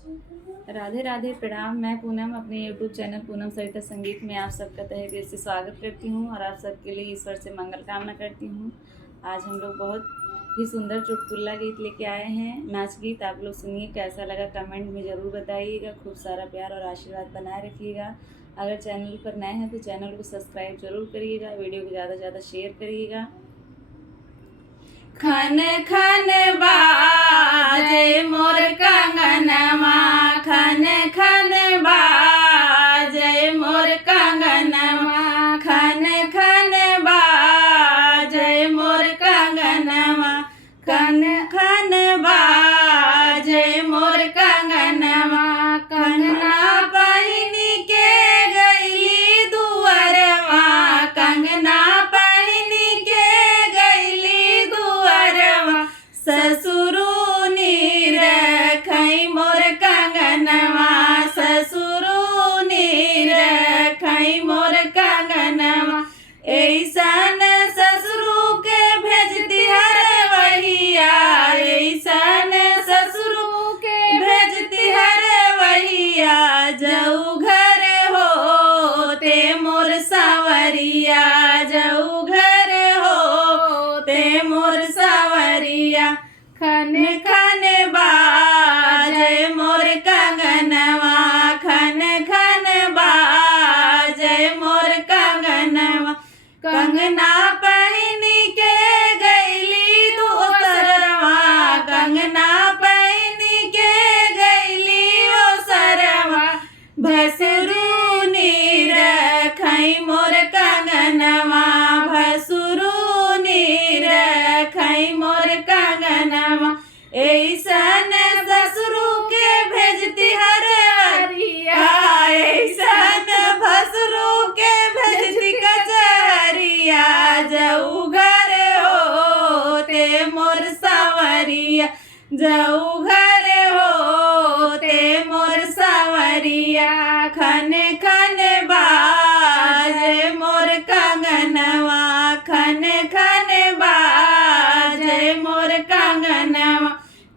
राधे राधे, प्रणाम। मैं पूनम अपने यूट्यूब चैनल पूनम सरिता संगीत में आप सबका तहे दिल से स्वागत करती हूँ और आप सबके लिए ईश्वर से मंगल कामना करती हूँ। आज हम लोग बहुत ही सुंदर चुटकुला गीत लेके आए हैं, नाच गीत। आप लोग सुनिए, कैसा लगा कमेंट में ज़रूर बताइएगा। खूब सारा प्यार और आशीर्वाद बनाए रखिएगा। अगर चैनल पर नए हैं तो चैनल को सब्सक्राइब जरूर करिएगा, वीडियो को ज़्यादा से ज़्यादा शेयर करिएगा। खन खन बाजे मोर कंगनवा, खन खन बाजे मोर कंगनवा, खन खन बाजे मोर कंगनवा, खन खन बाजे मोर कंगनवा। कंगना पहिनी के गईली दुअरवा, कंगना पहिनी के गईली दुअरवा, ससुरु निरखई मोर कंगनवा, ससुरु निरखई मोर कंगनवा। ऐसन ससुरु के भेजती हर वहिया, ऐसन ससुरु के भेजती हर वहिया, जऊ घर होते मोर सावरिया, जऊ घर होते मोर सावरिया। खन खन बाजे मोर कंगनवा, खन खन बाजे मोर कंगनवा। कंगना पहिनी के गईली दोसरवा, कंगना पहिनी के गईली दोसरवा, भसुरु निरखई मोर कंगनवा, भसुरु निरखई मोर कंगनवा। ऐसन ससुरु के भेजती हर वरिया, ऐसन भसुरु के भेजती कचहरिया, जऊ घर होते मोर सावरिया, जऊ घर होते मोर सावरिया। खन खन बाजे मोर कंगनवा, खन खन बाजे मोर कंगनवा।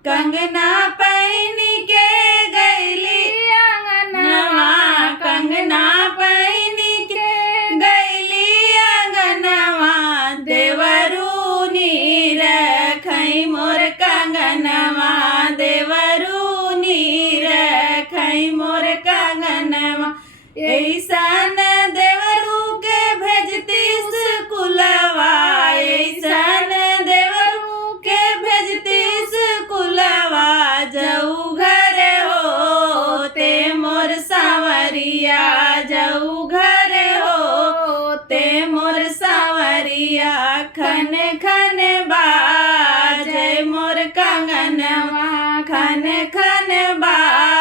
कंगना पहिनी के गईली अंगनवा, कंगना पहिनी के गईली अंगनवा, देवरू निरखई मोर कंगनवा, देवरू निरखई मोर कंगनवा। ऐसन देवरू के भेजती स्कूलवा, ऐसन देवरू के भेजती स्कूलवा, जऊ घर होते मोर सावरिया, जऊ घर होते मोर सावरिया। खन खन बाजे मोर कंगनवा, खन खन बाजे